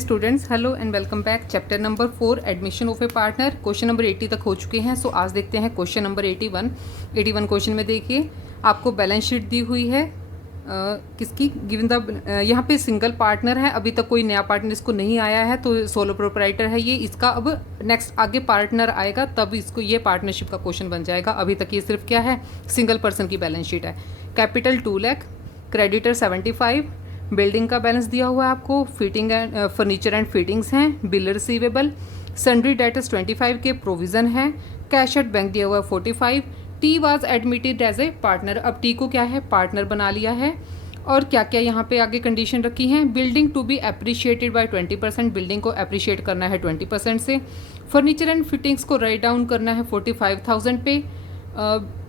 Students, hello and welcome back. Chapter number 4 admission of A partner, question number 80 तक हो चुके हैं। सो आज देखते हैं क्वेश्चन नंबर 81 क्वेश्चन में देखिए आपको बैलेंस शीट दी हुई है किसकी गिवन द यहाँ पे सिंगल पार्टनर है, अभी तक कोई नया पार्टनर इसको नहीं आया है, तो सोलो प्रोप्राइटर है ये। इसका अब नेक्स्ट आगे पार्टनर आएगा तब इसको ये पार्टनरशिप का क्वेश्चन बन जाएगा। अभी तक ये सिर्फ क्या है, सिंगल पर्सन की बैलेंस शीट है। कैपिटल 2 लाख, क्रेडिटर 75, बिल्डिंग का बैलेंस दिया हुआ है आपको, fitting and furniture and fittings हैं, बिल रिसीवेबल, सन्ड्री डेटर्स 25 के प्रोविज़न है, कैश एट बैंक दिया हुआ है 45। T was admitted as a partner, अब टी को क्या है, पार्टनर बना लिया है। और क्या क्या यहाँ पे आगे कंडीशन रखी हैं, building to be appreciated by 20%, building को अप्रिशिएट करना है 20% से। फर्नीचर एंड फिटिंग्स को राइट डाउन करना है 45,000 पे।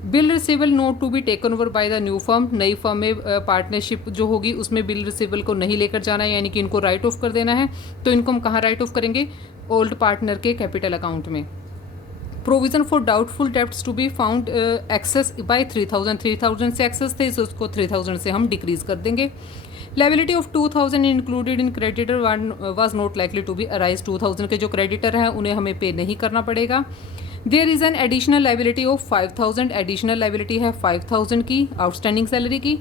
Bill receivable note to be taken over by the new firm, नई फर्म में पार्टनरशिप जो होगी उसमें बिल रिसीवेबल को नहीं लेकर जाना है, यानी कि इनको राइट ऑफ कर देना है। तो इनको हम कहाँ राइट ऑफ करेंगे, ओल्ड पार्टनर के कैपिटल अकाउंट में। Provision for doubtful debts to be found excess by 3,000 से एक्सेस थे, तो उसको 3,000 से हम डिक्रीज कर देंगे। Liability of 2,000 included in creditor was not likely to be arise, 2,000 के जो क्रेडिटर हैं उन्हें हमें पे नहीं करना पड़ेगा। There is an additional liability of 5,000, additional liability है 5,000 की आउटस्टैंडिंग सैलरी की।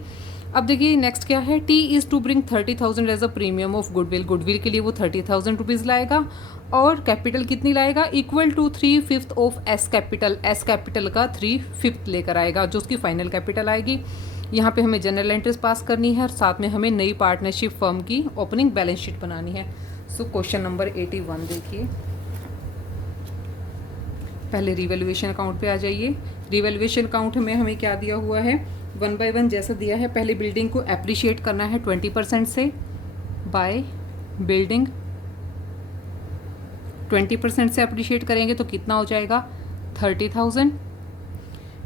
अब देखिए नेक्स्ट क्या है, T is to bring 30,000 as a premium of goodwill, goodwill के लिए वो 30,000 रुपीज़ लाएगा। और कैपिटल कितनी लाएगा, equal to 3/5 of S capital, S capital का 3/5 लेकर आएगा, जो उसकी फाइनल कैपिटल आएगी। यहाँ पे हमें जनरल एंट्रीज पास करनी है और साथ में हमें नई पार्टनरशिप फर्म की ओपनिंग बैलेंस शीट बनानी है। सो क्वेश्चन नंबर 81 देखिए, पहले रिवैल्यूएशन अकाउंट पे आ जाइए। रिवैल्यूएशन अकाउंट में हमें क्या दिया हुआ है, 1 बाय 1 जैसा दिया है। पहले बिल्डिंग को अप्रिशिएट करना है 20% से, बाय बिल्डिंग 20% से अप्रिशिएट करेंगे तो कितना हो जाएगा, 30,000।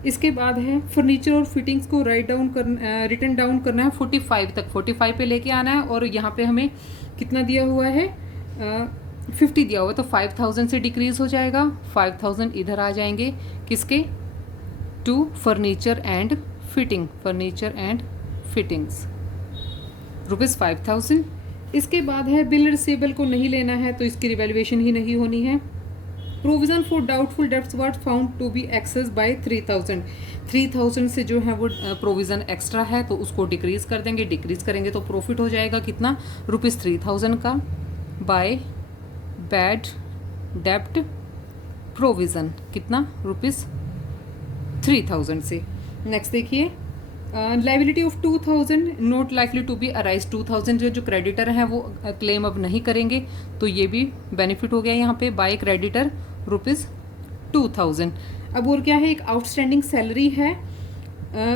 इसके बाद है फर्नीचर और फिटिंग्स को रिटर्न डाउन करना है 45 तक, 45 पे लेके आना है। और यहाँ पे हमें कितना दिया हुआ है, 50 दिया हुआ है, तो 5,000 से डिक्रीज हो जाएगा। 5,000 इधर आ जाएंगे किसके, to furniture and fitting, furniture and fittings rupees 5,000। इसके बाद है बिल रिसीवेबल को नहीं लेना है, तो इसकी रिवैल्यूएशन ही नहीं होनी है। Provision for doubtful debts was found to be excess by 3,000, 3,000 से जो है वो प्रोविज़न एक्स्ट्रा है तो उसको डिक्रीज कर देंगे, डिक्रीज करेंगे तो प्रॉफिट हो जाएगा कितना, रुपीज़ 3,000 का, बाय बैड डेब्ट प्रोविज़न कितना, रुपीज़ 3,000 से। नेक्स्ट देखिए, liability of 2,000 not likely to be arise, 2,000 जो क्रेडिटर हैं वो क्लेम अब नहीं करेंगे, तो ये भी बेनिफिट हो गया यहाँ पे, बाय क्रेडिटर रुपीज़ 2,000। अब और क्या है, एक आउटस्टैंडिंग सैलरी है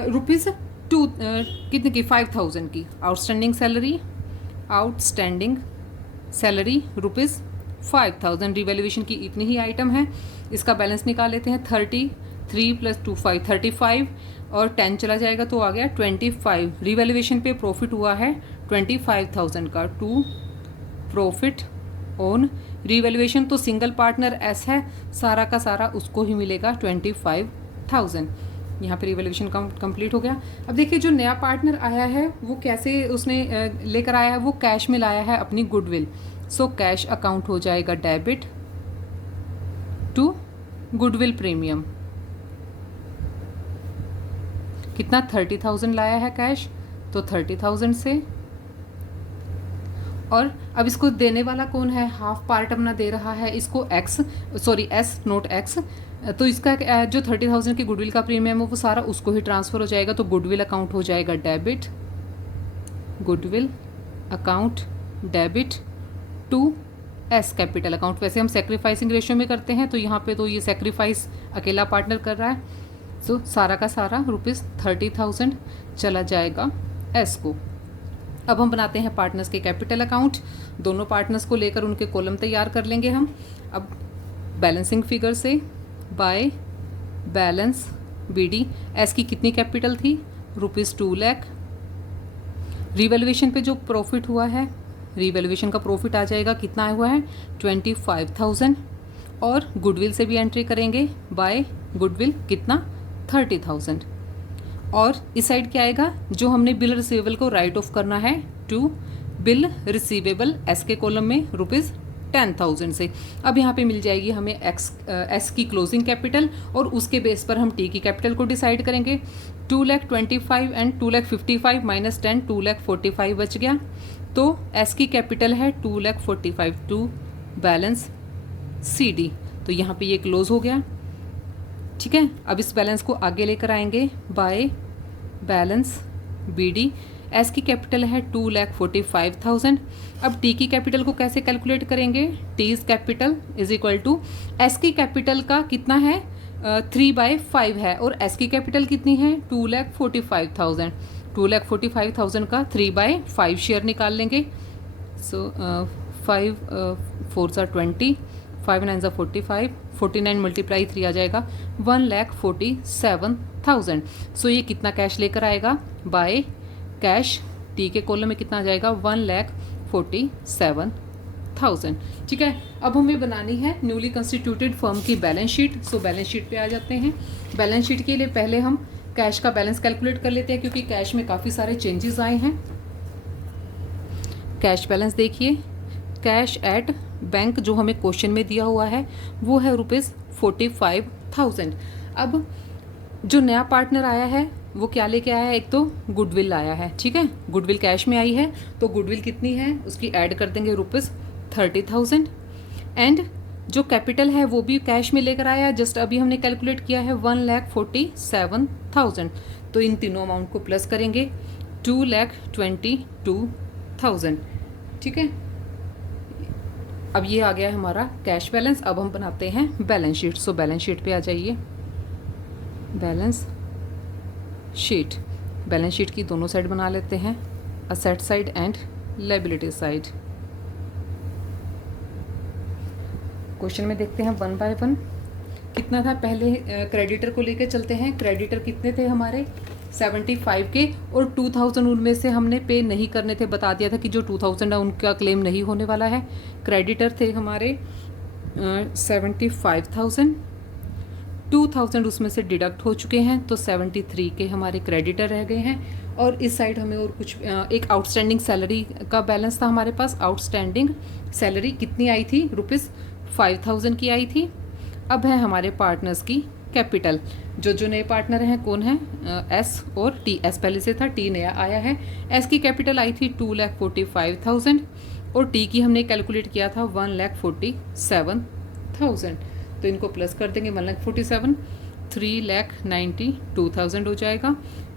रुपीज़ कितने की, 5,000 की आउटस्टैंडिंग सैलरी रुपीज़ 5,000। रिवैल्यूएशन की इतनी ही आइटम है, इसका बैलेंस निकाल लेते हैं। 33 + 2 5 35 और 10 चला जाएगा तो आ गया 25। रिवैल्यूएशन पे प्रॉफिट हुआ है 25,000 का, टू प्रॉफिट ऑन रिवैल्यूएशन। तो सिंगल पार्टनर एस है, सारा का सारा उसको ही मिलेगा 25,000। यहाँ पे रिवैल्यूएशन कंप्लीट हो गया। अब देखिए जो नया पार्टनर आया है वो कैसे उसने लेकर आया है, वो कैश में लाया है अपनी गुडविल। सो कैश अकाउंट हो जाएगा डेबिट टू गुडविल प्रीमियम, कितना 30,000 लाया है कैश, तो 30,000 से। और अब इसको देने वाला कौन है, हाफ पार्ट अपना दे रहा है इसको एस नोट एक्स, तो इसका जो 30,000 की गुडविल का प्रीमियम है वो सारा उसको ही ट्रांसफ़र हो जाएगा, तो गुडविल अकाउंट हो जाएगा debit, goodwill account debit to S capital account. वैसे हम सेक्रीफाइसिंग रेशियो में करते हैं, तो यहाँ पे तो ये सेक्रीफाइस अकेला पार्टनर कर रहा है, तो सारा का सारा रुपीज़ 30,000 चला जाएगा एस को। अब हम बनाते हैं पार्टनर्स के कैपिटल अकाउंट, दोनों पार्टनर्स को लेकर उनके कॉलम तैयार कर लेंगे हम। अब बैलेंसिंग फिगर से बाय बैलेंस बीडी, एस की कितनी कैपिटल थी, रुपीज़ 2 लाख। रिवैल्यूएशन पे जो प्रॉफिट हुआ है, रिवैल्यूएशन का प्रॉफिट आ जाएगा, कितना आया हुआ है 25,000। और गुडविल से भी एंट्री करेंगे, बाय गुडविल कितना 30,000। और इस साइड क्या आएगा, जो हमने बिल रिसीवेबल को राइट ऑफ करना है टू बिल रिसीवेबल एस के कॉलम में ₹10,000 से। अब यहाँ पे मिल जाएगी हमें एस की क्लोजिंग कैपिटल और उसके बेस पर हम टी की कैपिटल को डिसाइड करेंगे। 2,25,000 एंड 2,55,000 माइनस 10 2,45,000 बच गया। तो एस की कैपिटल है 2,45,000 टू बैलेंस सी डी, तो यहाँ पे ये क्लोज हो गया। ठीक है, अब इस बैलेंस को आगे लेकर आएंगे by balance B D. S की कैपिटल है 2,45,000। अब टी की कैपिटल को कैसे कैलकुलेट करेंगे? T is capital is equal to S की कैपिटल का कितना है 3/5 है और एस की कैपिटल कितनी है 2,45,000। 2,45,000 का 3/5 शेयर निकाल लेंगे। सो 5 4 20, 5 9 45, 49 मल्टीप्लाई 3 आ जाएगा 1,47,000। सो ये कितना कैश लेकर आएगा बाय कैश? टी के कॉलम में कितना आ जाएगा 1,47,000। ठीक है, अब हमें बनानी है न्यूली कंस्टिट्यूटेड फर्म की balance sheet. So balance sheet पे आ जाते हैं। बैलेंस शीट के लिए पहले हम कैश का बैलेंस कैलकुलेट कर लेते हैं क्योंकि कैश में काफ़ी सारे चेंजेस आए हैं। कैश बैलेंस देखिए, कैश एट बैंक जो हमें क्वेश्चन में दिया हुआ है वो है ₹45,000। अब जो नया पार्टनर आया है वो क्या लेके आया है? एक तो गुडविल आया है। ठीक है, गुडविल कैश में आई है तो गुडविल कितनी है उसकी ऐड कर देंगे ₹30,000। एंड जो कैपिटल है वो भी कैश में लेकर आया है, जस्ट अभी हमने कैलकुलेट किया है 1,47,000। तो इन तीनों अमाउंट को प्लस करेंगे 2,22,000। ठीक है, अब ये आ गया है हमारा कैश बैलेंस। अब हम बनाते हैं balance sheet. So balance sheet पे आ जाइए। बैलेंस शीट, बैलेंस शीट की दोनों साइड बना लेते हैं, asset side and liability side. Question में देखते हैं 1 बाय 1 कितना था। पहले क्रेडिटर को लेकर चलते हैं। क्रेडिटर कितने थे हमारे 75 के और 2,000 उनमें से हमने पे नहीं करने थे, बता दिया था कि जो 2,000 है उनका क्लेम नहीं होने वाला है। क्रेडिटर थे हमारे 75,000, 2,000 उसमें से डिडक्ट हो चुके हैं तो 73 के हमारे क्रेडिटर रह गए हैं। और इस साइड हमें और कुछ एक आउटस्टैंडिंग सैलरी का बैलेंस था हमारे पास। आउटस्टैंडिंग सैलरी कितनी आई थी ₹5,000 की आई थी। अब है हमारे पार्टनर्स की कैपिटल। जो नए पार्टनर हैं कौन है? एस और टी। एस पहले से था, टी नया आया है। एस की कैपिटल आई थी 2,45,000 और टी की हमने कैलकुलेट किया था 1,47,000। तो इनको प्लस कर देंगे 1,47,000, 3,92,000 हो जाएगा।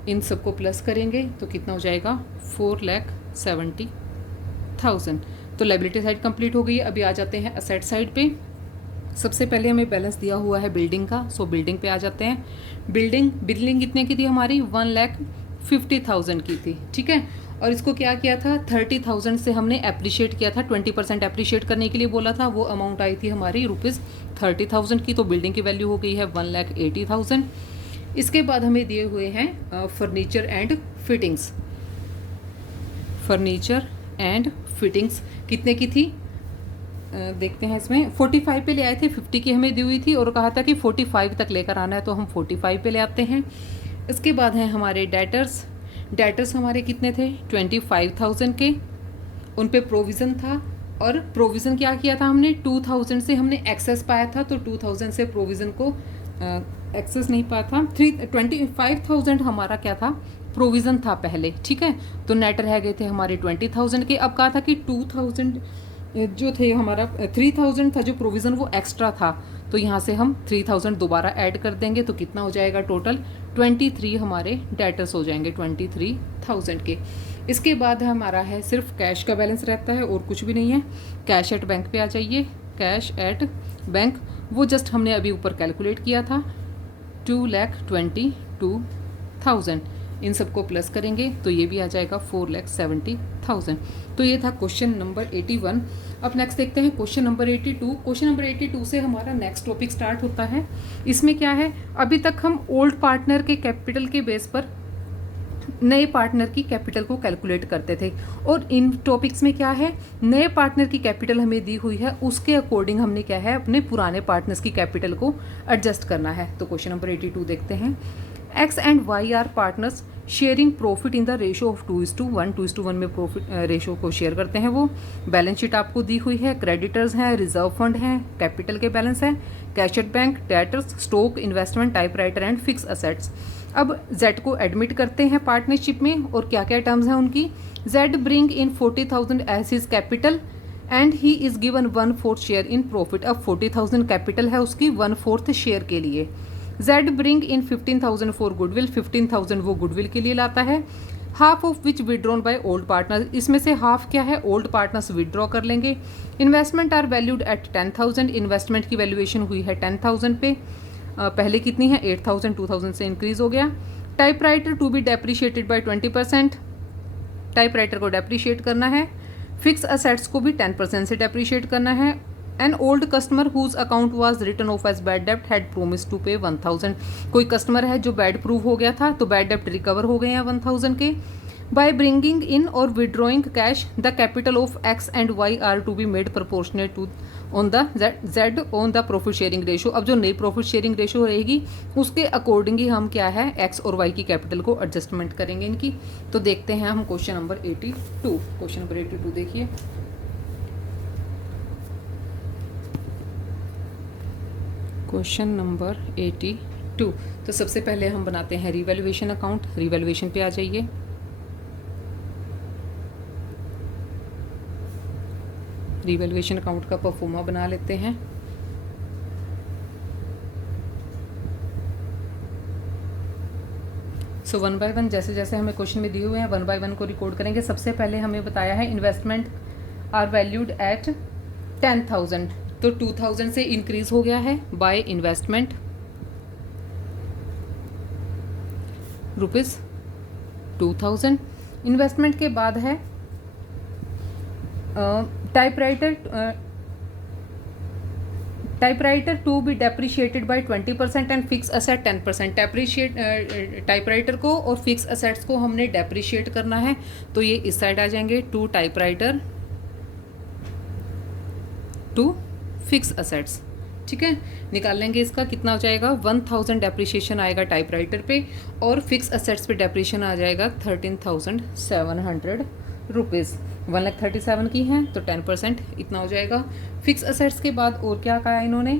इन सबको प्लस करेंगे तो कितना हो जाएगा 4,70,000। तो लायबिलिटी साइड कंप्लीट हो गई है। अभी आ जाते हैं असेट साइड पे। सबसे पहले हमें बैलेंस दिया हुआ है बिल्डिंग का। सो बिल्डिंग पे आ जाते हैं। बिल्डिंग कितने की थी हमारी 1,50,000 की थी। ठीक है, और इसको क्या किया था 30,000 से हमने अप्रिशिएट किया था। 20% अप्रिशिएट करने के लिए बोला था, वो अमाउंट आई थी हमारी ₹30,000 की। तो बिल्डिंग की वैल्यू हो गई है 1,80,000। इसके बाद हमें दिए हुए हैं furniture and fittings. Furniture and fittings कितने की थी देखते हैं। इसमें 45 पे ले आए थे, 50 की हमें दी हुई थी और कहा था कि 45 तक लेकर आना है, तो हम 45 पे ले आते हैं। इसके बाद हैं हमारे डेटर्स हमारे कितने थे 25,000 के। उन पे प्रोविज़न था और प्रोविज़न क्या किया था हमने 2,000 से हमने एक्सेस पाया था, तो 2,000 से प्रोविज़न को एक्सेस नहीं पाया था। 25,000 हमारा क्या था प्रोविज़न था पहले। ठीक है, तो नेट रह गए थे हमारे 20,000 के। अब कहा था कि 2,000 जो थे हमारा 3,000 था जो प्रोविज़न वो एक्स्ट्रा था, तो यहाँ से हम 3,000 दोबारा ऐड कर देंगे तो कितना हो जाएगा टोटल 23 हमारे डेटर्स हो जाएंगे 23,000 के। इसके बाद हमारा है सिर्फ कैश का बैलेंस रहता है और कुछ भी नहीं है। कैश एट बैंक पे आ जाइए। कैश एट बैंक वो जस्ट हमने अभी ऊपर कैलकुलेट किया था 2,22,000। इन सबको प्लस करेंगे तो ये भी आ जाएगा 4,70,000। तो ये था क्वेश्चन नंबर 81। अब नेक्स्ट देखते हैं क्वेश्चन नंबर 82। क्वेश्चन नंबर 82 से हमारा नेक्स्ट टॉपिक स्टार्ट होता है। इसमें क्या है, अभी तक हम ओल्ड पार्टनर के कैपिटल के बेस पर नए पार्टनर की कैपिटल को कैलकुलेट करते थे, और इन टॉपिक्स में क्या है, नए पार्टनर की कैपिटल हमें दी हुई है, उसके अकॉर्डिंग हमने क्या है अपने पुराने पार्टनर्स की कैपिटल को एडजस्ट करना है। तो क्वेश्चन नंबर 82 देखते हैं। X and Y are partners sharing profit in the ratio of 2:1, 2:1 में प्रॉफिट रेशो को शेयर करते हैं वो। बैलेंस शीट आपको दी हुई है, क्रेडिटर्स हैं, रिजर्व फंड हैं, कैपिटल के बैलेंस है, cash at bank, debtors, stock, investment, typewriter and fix assets. अब जेड को एडमिट करते हैं पार्टनरशिप में, और क्या क्या टर्म्स हैं उनकी। Z bring in 40,000 as his capital and he is given 1/4 share in profit. अब 40,000 कैपिटल है उसकी, 1/4 शेयर के लिए। Z bring in 15,000 for goodwill, 15,000 वो गुडविल के लिए लाता है। Half of which withdrawn by old partner, इसमें से हाफ क्या है, ओल्ड पार्टनर्स विड्रॉ कर लेंगे। Investment are valued at 10,000, investment की वैल्यूएशन हुई है 10,000 पे, पहले कितनी है 8,000, 2,000 से इंक्रीज हो गया। Typewriter to be depreciated by 20%, typewriter को डेप्रिशिएट करना है। फिक्स असेट्स को भी 10% से डेप्रिशिएट करना है। An old customer whose account was written off as bad डेप्ट हैड प्रोमिस टू पे 1,000, कोई कस्टमर है जो बैड प्रूव हो गया था तो बैड डेप्ट रिकवर हो गए हैं 1,000 के। बाय ब्रिंगिंग इन और withdrawing cash the capital of X and Y are to be made proportionate to on the Z on the profit sharing ratio. अब जो नई प्रॉफिट शेयरिंग रेशो रहेगी उसके अकॉर्डिंग ही हम क्या है एक्स और वाई की कैपिटल को एडजस्टमेंट करेंगे इनकी। तो देखते हैं हम क्वेश्चन नंबर 82। क्वेश्चन नंबर 82 देखिए। Question number 82। तो सबसे पहले हम बनाते हैं रिवैल्यूएशन अकाउंट। रिवैल्यूएशन पे आ जाइए। रिवैल्यूएशन अकाउंट का परफॉर्मा बना लेते हैं। सो 1 बाय 1 जैसे जैसे हमें क्वेश्चन में दिए हुए हैं 1 बाय 1 को रिकॉर्ड करेंगे। सबसे पहले हमें बताया है इन्वेस्टमेंट आर वैल्यूड एट 10,000, तो 2,000 से इंक्रीज हो गया है बाय इन्वेस्टमेंट ₹2,000। इन्वेस्टमेंट के बाद है typewriter to be depreciated by 20% and fix asset 10%। Typewriter को और फिक्स असेट्स को हमने डेप्रिशिएट करना है, तो ये इस साइड आ जाएंगे। To typewriter to fix assets, ठीक है। निकाल लेंगे इसका, कितना हो जाएगा 1,000 डेप्रिशिएशन आएगा टाइपराइटर पे और फिक्स असेट्स पे डेप्रिशिएशन आ जाएगा 13,700 रुपीज़। 1,37,000 की हैं तो 10% इतना हो जाएगा। फिक्स असेट्स के बाद और क्या कहा इन्होंने,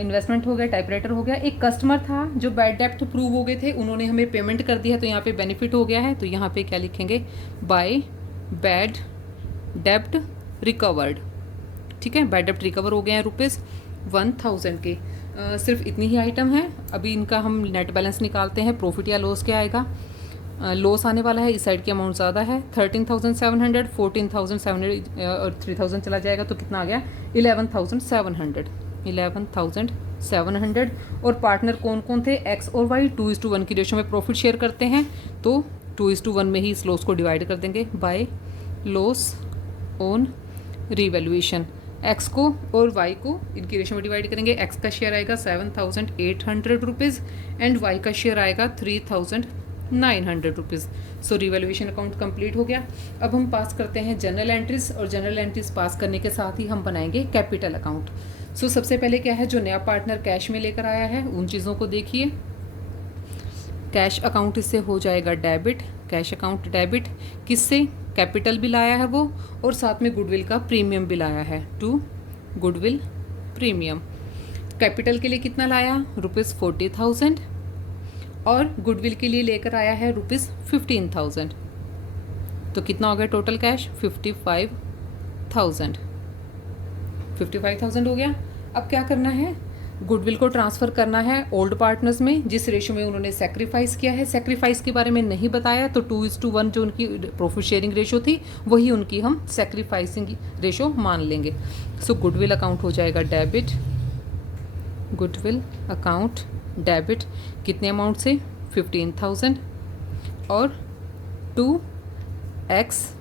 इन्वेस्टमेंट हो गया, टाइपराइटर हो गया। एक कस्टमर था जो बैड डेप्ट प्रूव हो गए थे, उन्होंने हमें पेमेंट कर दिया, तो यहाँ पे बेनिफिट हो गया है, तो यहाँ पे क्या लिखेंगे बाय बैड डेप्ट रिकवर्ड, ठीक है। बैड डेप्ट रिकवर हो गए हैं ₹1,000 के। सिर्फ इतनी ही आइटम है। अभी इनका हम नेट बैलेंस निकालते हैं। प्रॉफिट या लॉस क्या आएगा, लॉस आने वाला है, इस साइड की अमाउंट ज़्यादा है 13,700, 14,700 और 3,000 चला जाएगा तो कितना आ गया 11,700। और पार्टनर कौन कौन थे, एक्स और वाई 2:1 की रेशो में प्रॉफिट शेयर करते हैं, तो 2:1 में ही इस लॉस को डिवाइड कर देंगे by loss on revaluation. X को और वाई को इनकी रेशो में डिवाइड करेंगे। एक्स का शेयर आएगा 7,800 रुपीज़ एंड वाई का शेयर आएगा 3,900 रुपीज़। सो रिवैल्यूएशन अकाउंट कंप्लीट हो गया। अब हम पास करते हैं जनरल एंट्रीज, और जनरल एंट्रीज पास करने के साथ ही हम बनाएंगे कैपिटल अकाउंट। सो सबसे पहले क्या है, जो नया पार्टनर कैश में लेकर आया है उन चीज़ों को देखिए। कैश अकाउंट इससे हो जाएगा डेबिट, कैश अकाउंट डेबिट। किससे, कैपिटल बिल आया है वो, और साथ में गुडविल का प्रीमियम बिल आया है, टू गुडविल प्रीमियम। कैपिटल के लिए कितना लाया, ₹40,000, और गुडविल के लिए लेकर आया है ₹15,000, तो कितना हो गया टोटल कैश 55,000। 55,000 हो गया। अब क्या करना है, गुडविल को ट्रांसफ़र करना है ओल्ड पार्टनर्स में जिस रेशो में उन्होंने सेक्रीफाइस किया है। सेक्रीफाइस के बारे में नहीं बताया, तो 2:1 जो उनकी प्रॉफिट शेयरिंग रेशो थी वही उनकी हम सेक्रीफाइसिंग रेशो मान लेंगे। सो गुडविल अकाउंट हो जाएगा डेबिट, गुडविल अकाउंट डेबिट कितने अमाउंट से 15,000, और 2x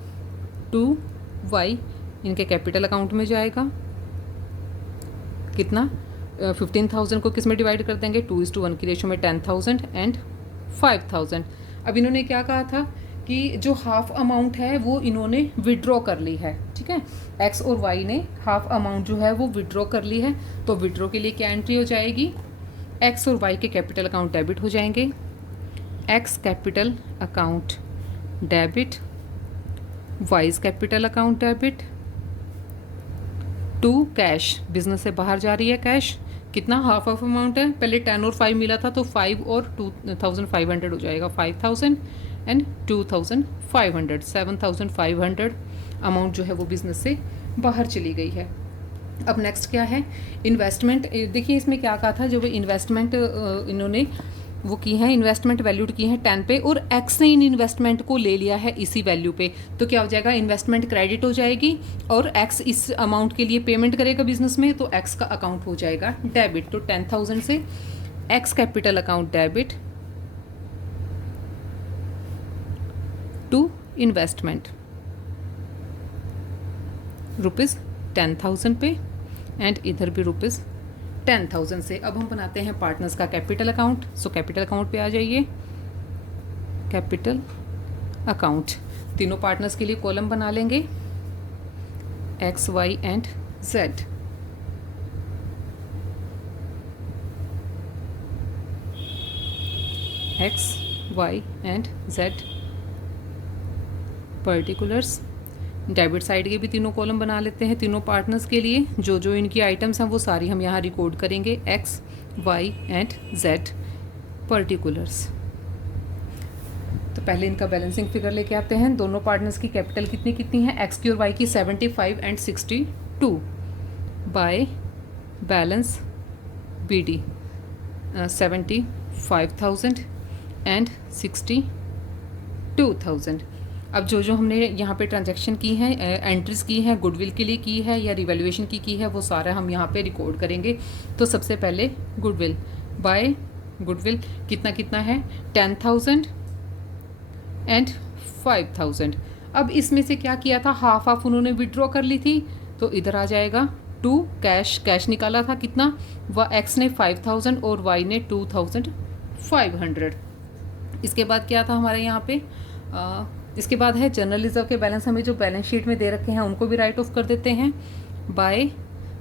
2y इनके कैपिटल अकाउंट में जाएगा। कितना 15,000 को किस में डिवाइड कर देंगे, 2:1 की रेशो में 10,000 एंड 5,000। अब इन्होंने क्या कहा था कि जो हाफ अमाउंट है वो इन्होंने विड्रॉ कर ली है, ठीक है। एक्स और वाई ने हाफ अमाउंट जो है वो विड्रॉ कर ली है, तो विड्रॉ के लिए क्या एंट्री हो जाएगी, एक्स और वाई के कैपिटल अकाउंट डेबिट हो जाएंगे, X capital account debit, Y's capital account debit, to cash, business से बाहर जा रही है कैश, कितना हाफ ऑफ अमाउंट है, पहले 10 और 5 मिला था तो 5 और 2500 हो जाएगा, 5000 एंड 2500, 7500 अमाउंट जो है वो बिजनेस से बाहर चली गई है। अब नेक्स्ट क्या है, इन्वेस्टमेंट। देखिए इसमें क्या कहा था, जो इन्वेस्टमेंट इन्होंने वो की है, इन्वेस्टमेंट वैल्यूड की है 10 पे और एक्स ने इन इन्वेस्टमेंट को ले लिया है इसी वैल्यू पे, तो क्या हो जाएगा, इन्वेस्टमेंट क्रेडिट हो जाएगी और एक्स इस अमाउंट के लिए पेमेंट करेगा बिजनेस में, तो एक्स का अकाउंट हो जाएगा डेबिट। तो 10,000 से X capital account debit to investment ₹10,000 पे एंड इधर भी ₹10,000 से। अब हम बनाते हैं पार्टनर्स का capital account. So capital account पे आ जाइए, कैपिटल अकाउंट, तीनों पार्टनर्स के लिए कॉलम बना लेंगे, X Y and Z. X Y and Z particulars. Debit side के भी तीनों कॉलम बना लेते हैं तीनों पार्टनर्स के लिए, जो जो इनकी आइटम्स हैं वो सारी हम यहाँ रिकॉर्ड करेंगे, X Y and Z particulars. तो पहले इनका बैलेंसिंग फिगर लेके आते हैं। दोनों पार्टनर्स की कैपिटल कितनी कितनी है, एक्स की और वाई की 75 and 62 by balance B D 75,000 and 62,000। अब जो जो हमने यहाँ पे ट्रांजैक्शन की हैं, एंट्रीज की हैं, गुडविल के लिए की है या रिवैल्यूएशन की है, वो सारा हम यहाँ पे रिकॉर्ड करेंगे। तो सबसे पहले गुडविल, बाय गुडविल कितना कितना है, 10,000 एंड 5,000। अब इसमें से क्या किया था, हाफ हाफ उन्होंने विड्रॉ कर ली थी, तो इधर आ जाएगा टू कैश, कैश निकाला था कितना, वह एक्स ने 5,000 और वाई ने 2,500। इसके बाद क्या था हमारे यहाँ पे, इसके बाद है जनरल रिजर्व के बैलेंस, हमें जो बैलेंस शीट में दे रखे हैं उनको भी राइट ऑफ कर देते हैं bye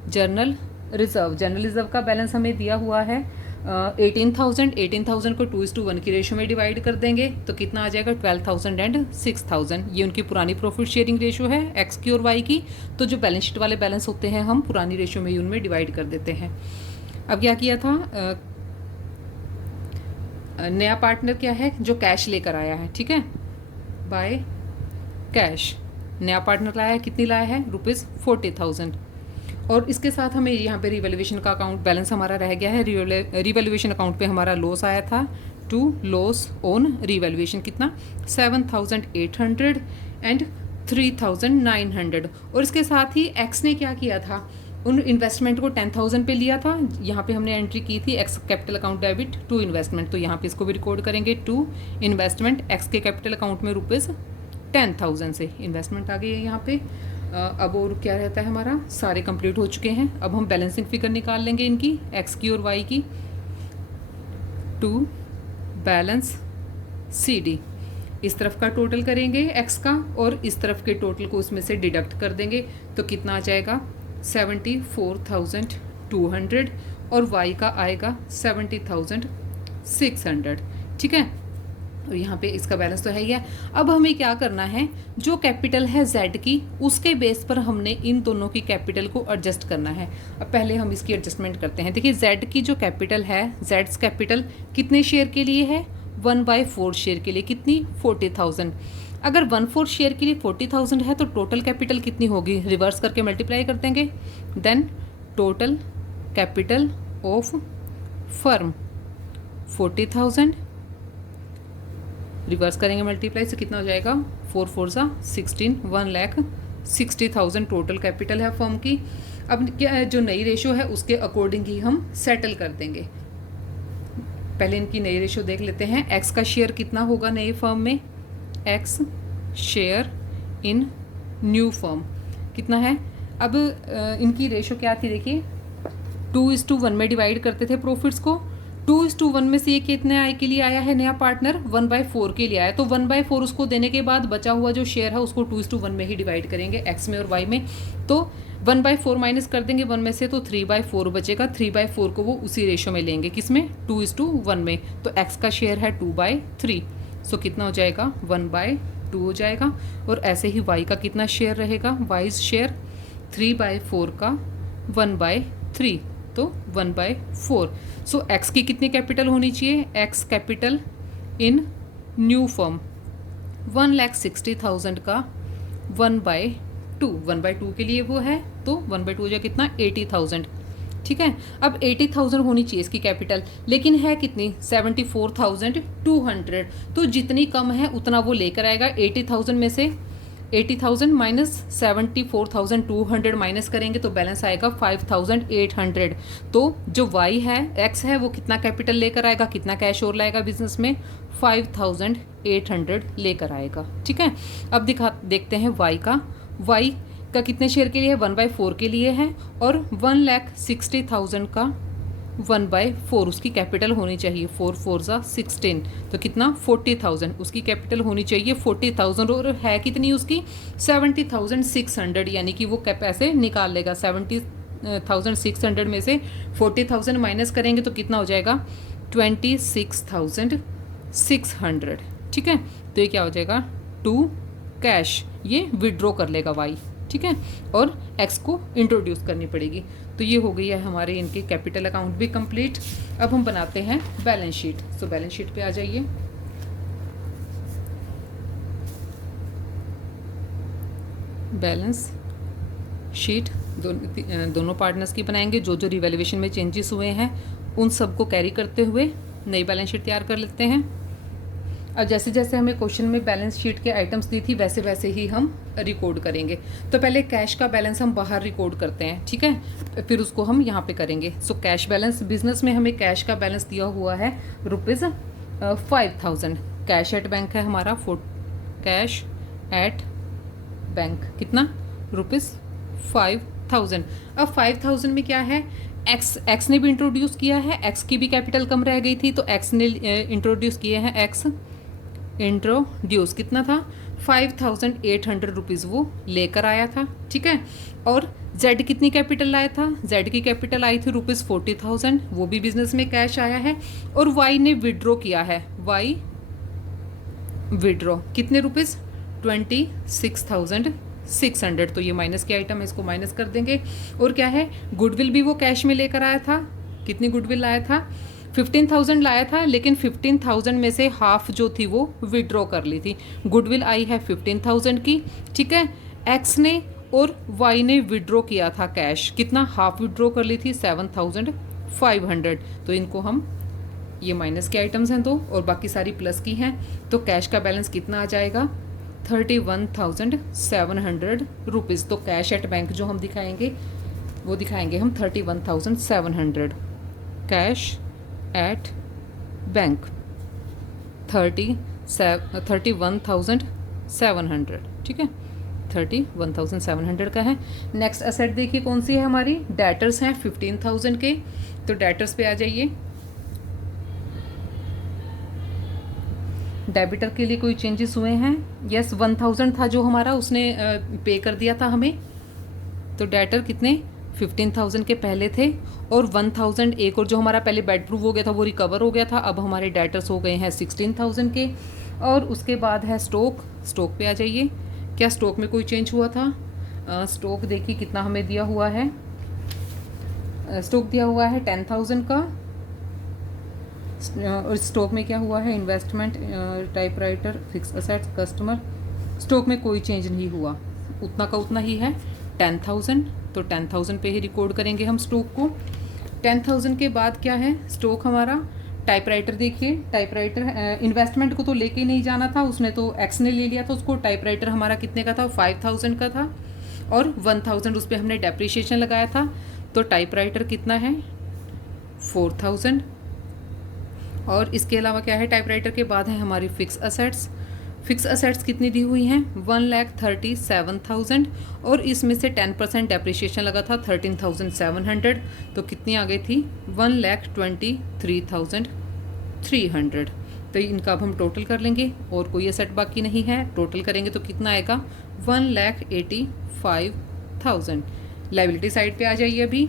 general reserve. General reserve का बैलेंस हमें दिया हुआ है 18,000 को 2:1 की रेशो में डिवाइड कर देंगे तो कितना आ जाएगा, 12,000 एंड 6,000। ये उनकी पुरानी प्रॉफिट शेयरिंग रेशो है एक्स की और वाई की, तो जो बैलेंस शीट वाले बैलेंस होते हैं हम पुरानी रेशो में ही उनमें डिवाइड कर देते हैं। अब क्या किया था, नया पार्टनर क्या है, जो कैश लेकर आया है, ठीक है, बाय कैश नया पार्टनर लाया है, कितनी लाया है, ₹40,000। और इसके साथ हमें यहाँ पे रिवैल्यूएशन का अकाउंट बैलेंस हमारा रह गया है, रिवैल्यूएशन अकाउंट पे हमारा लॉस आया था, टू लॉस ऑन रिवैल्यूएशन कितना, 7,800 एंड 3,900। और इसके साथ ही एक्स ने क्या किया था, उन इन्वेस्टमेंट को 10,000 पे लिया था, यहाँ पे हमने एंट्री की थी X capital account debit to investment, तो यहाँ पे इसको भी रिकॉर्ड करेंगे, टू इन्वेस्टमेंट एक्स के कैपिटल अकाउंट में ₹10,000 से इन्वेस्टमेंट आ गई है यहाँ पे। अब और क्या रहता है हमारा, सारे कंप्लीट हो चुके हैं। अब हम बैलेंसिंग फिगर निकाल लेंगे इनकी, एक्स की और वाई की, टू बैलेंस सी डी, इस तरफ का टोटल करेंगे एक्स का और इस तरफ के टोटल को उसमें से डिडक्ट कर देंगे, तो कितना आ जाएगा, 74,200 और y का आएगा 70,600, ठीक है। और यहाँ पे इसका बैलेंस तो है ही है। अब हमें क्या करना है, जो कैपिटल है z की उसके बेस पर हमने इन दोनों की कैपिटल को एडजस्ट करना है। अब पहले हम इसकी एडजस्टमेंट करते हैं। देखिए z की जो कैपिटल है, जेड्स कैपिटल कितने शेयर के लिए है, 1/4 शेयर के लिए, कितनी, 40,000। अगर 1/4 शेयर के लिए 40,000 है तो टोटल कैपिटल कितनी होगी, रिवर्स करके मल्टीप्लाई कर देंगे, then total capital of firm 40,000, reverse करेंगे मल्टीप्लाई से कितना हो जाएगा, 4 4 16, 1,60,000 टोटल कैपिटल है फर्म की। अब क्या जो नई रेशो है उसके अकॉर्डिंग ही हम सेटल कर देंगे। पहले इनकी नई रेशो देख लेते हैं। एक्स का शेयर कितना होगा नई फर्म में, x share in new firm कितना है। अब इनकी रेशो क्या थी, देखिए 2:1 में डिवाइड करते थे प्रॉफिट्स को, 2:1 में से ये कितने आय के लिए आया है नया पार्टनर, 1/4 के लिए आया, तो 1/4 उसको देने के बाद बचा हुआ जो शेयर है उसको 2:1 में ही डिवाइड करेंगे एक्स में और वाई में। तो 1/4 माइनस कर देंगे 1 में से तो 3/4 बचेगा। 3/4 को वो उसी रेशो में लेंगे, किसमें, 2:1 में। तो x का शेयर है 2/3, सो कितना हो जाएगा 1/2 हो जाएगा। और ऐसे ही y का कितना शेयर रहेगा, y शेयर 3/4 का 1/3, तो 1/4। सो x की कितनी कैपिटल होनी चाहिए, x capital in new form 1,60,000 का 1/2, 1/2 के लिए वो है, तो 1/2 हो जाए कितना 80,000। ठीक है, अब 80,000 होनी चाहिए इसकी कैपिटल, लेकिन है कितनी 74,200, तो जितनी कम है उतना वो लेकर आएगा। 80,000 में से 80,000 माइनस 74,200 माइनस करेंगे तो बैलेंस आएगा 5,800। तो जो y है, x है, वो कितना कैपिटल लेकर आएगा, कितना कैश और लाएगा बिजनेस में, 5,800 लेकर आएगा। ठीक है, अब देखते हैं y का कितने शेयर के लिए है, 1/4 के लिए है, और 1,60,000 का 1/4 उसकी कैपिटल होनी चाहिए। 4 4 ज़ा 16, तो कितना 40,000 उसकी कैपिटल होनी चाहिए। 40,000 और है कितनी उसकी 70,600, यानी कि वो पैसे निकाल लेगा। 70,600 में से 40,000 माइनस करेंगे तो कितना हो जाएगा 26,600। ठीक है, तो ये क्या हो जाएगा टू कैश, ये विड्रॉ कर लेगा वाई। ठीक है, और एक्स को इंट्रोड्यूस करनी पड़ेगी। तो ये हो गई है हमारे इनके कैपिटल अकाउंट भी कंप्लीट। अब हम बनाते हैं balance sheet. So balance sheet पे आ जाइए। बैलेंस शीट दोनों पार्टनर्स की बनाएंगे। जो जो रिवैल्यूएशन में चेंजेस हुए हैं उन सबको कैरी करते हुए नई बैलेंस शीट तैयार कर लेते हैं। अब जैसे जैसे हमें क्वेश्चन में बैलेंस शीट के आइटम्स दी थी वैसे वैसे ही हम रिकॉर्ड करेंगे। तो पहले कैश का बैलेंस हम बाहर रिकॉर्ड करते हैं, ठीक है, फिर उसको हम यहाँ पे करेंगे। सो कैश बैलेंस, बिजनेस में हमें कैश का बैलेंस दिया हुआ है ₹5,000। कैश एट बैंक है हमारा, कैश एट बैंक कितना ₹5,000। अब 5,000 में क्या है, एक्स ने भी इंट्रोड्यूस किया है, एक्स की भी कैपिटल कम रह गई थी तो एक्स ने इंट्रोड्यूस किए हैं। एक्स इंट्रोड्यूस कितना था 5,800 रुपीज़ वो लेकर आया था। ठीक है, और जेड कितनी कैपिटल लाया था, जेड की कैपिटल आई थी ₹40,000, वो भी बिजनेस में कैश आया है। और वाई ने विड्रॉ किया है, वाई विड्रॉ कितने रुपीज़ 26,600। तो ये माइनस के आइटम है, इसको माइनस कर देंगे। और क्या है, गुडविल भी वो कैश में लेकर आया था। कितनी गुडविल लाया था 15,000 लाया था, लेकिन 15,000 में से हाफ जो थी वो विड्रॉ कर ली थी। गुडविल आई है 15,000 की। ठीक है, एक्स ने और वाई ने विड्रॉ किया था कैश, कितना हाफ विड्रॉ कर ली थी 7,500। तो इनको हम, ये माइनस के आइटम्स हैं दो और बाकी सारी प्लस की हैं। तो कैश का बैलेंस कितना आ जाएगा 31,700 रुपीज़। तो कैश एट बैंक जो हम दिखाएंगे वो दिखाएंगे हम 31,700। Cash at bank 31,700। ठीक है, 31,700 का है। नेक्स्ट असेट देखिए कौन सी है हमारी, डेटर्स हैं 15,000 के। तो डेटर्स पे आ जाइए। डेबिटर के लिए कोई चेंजेस हुए हैं, यस 1,000 था जो हमारा, उसने पे कर दिया था हमें। तो डेटर कितने 15,000 के पहले थे, और 1,000 एक और जो हमारा पहले बेड प्रूफ हो गया था वो रिकवर हो गया था। अब हमारे डेटर्स हो गए हैं 16,000 के। और उसके बाद है स्टॉक। स्टॉक पे आ जाइए। क्या स्टॉक में कोई चेंज हुआ था, स्टॉक देखिए कितना हमें दिया हुआ है, स्टॉक दिया हुआ है 10,000 का। और स्टॉक में क्या हुआ है, investment, typewriter, fix assets, customer. Stock में कोई चेंज नहीं हुआ, उतना का उतना ही है 10,000। तो 10,000 पे ही रिकॉर्ड करेंगे हम स्टॉक को। 10,000 के बाद क्या है स्टॉक हमारा, टाइपराइटर देखिए। टाइपराइटर इन्वेस्टमेंट को तो लेके ही नहीं जाना था उसने, तो एक्स ने ले लिया था उसको। टाइपराइटर हमारा कितने का था 5,000 का था, और 1,000 उस पर हमने डेप्रिशिएशन लगाया था। तो टाइपराइटर कितना है 4,000। और इसके अलावा क्या है, टाइपराइटर के बाद है हमारी फिक्स असेट्स। फिक्स असेट्स कितनी दी हुई हैं 1,37,000, और इसमें से 10% डेप्रिशिएशन लगा था 13,700। तो कितनी आ गई थी 1,23,300। तो इनका अब हम टोटल कर लेंगे, और कोई असेट बाकी नहीं है। टोटल करेंगे तो कितना आएगा 1,85,000। लाइबिलिटी साइड पे आ जाइए अभी।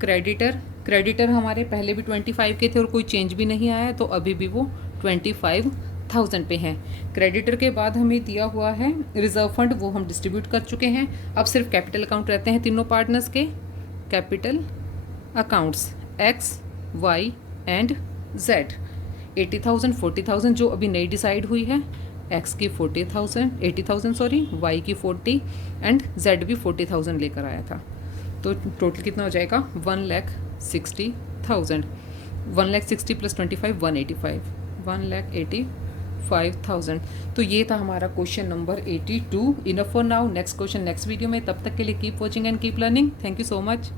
क्रेडिटर हमारे पहले भी 25 के थे और कोई चेंज भी नहीं आया, तो अभी भी वो 25,000 पे हैं। क्रेडिटर के बाद हमें दिया हुआ है रिजर्व फंड, वो हम डिस्ट्रीब्यूट कर चुके हैं। अब सिर्फ कैपिटल अकाउंट रहते हैं तीनों पार्टनर्स के। Capital accounts X, Y and Z. 80,000, 40,000 जो अभी नई डिसाइड हुई है, एक्स की 80,000 सॉरी, वाई की 40 एंड जेड भी 40,000 लेकर आया था। तो टोटल कितना हो जाएगा 1,60,000। 1,60,000 प्लस 25 185, 1,85,000। तो ये था हमारा question number 82। Enough for now, next question next video में। तब तक के लिए keep watching and keep learning. Thank you so much.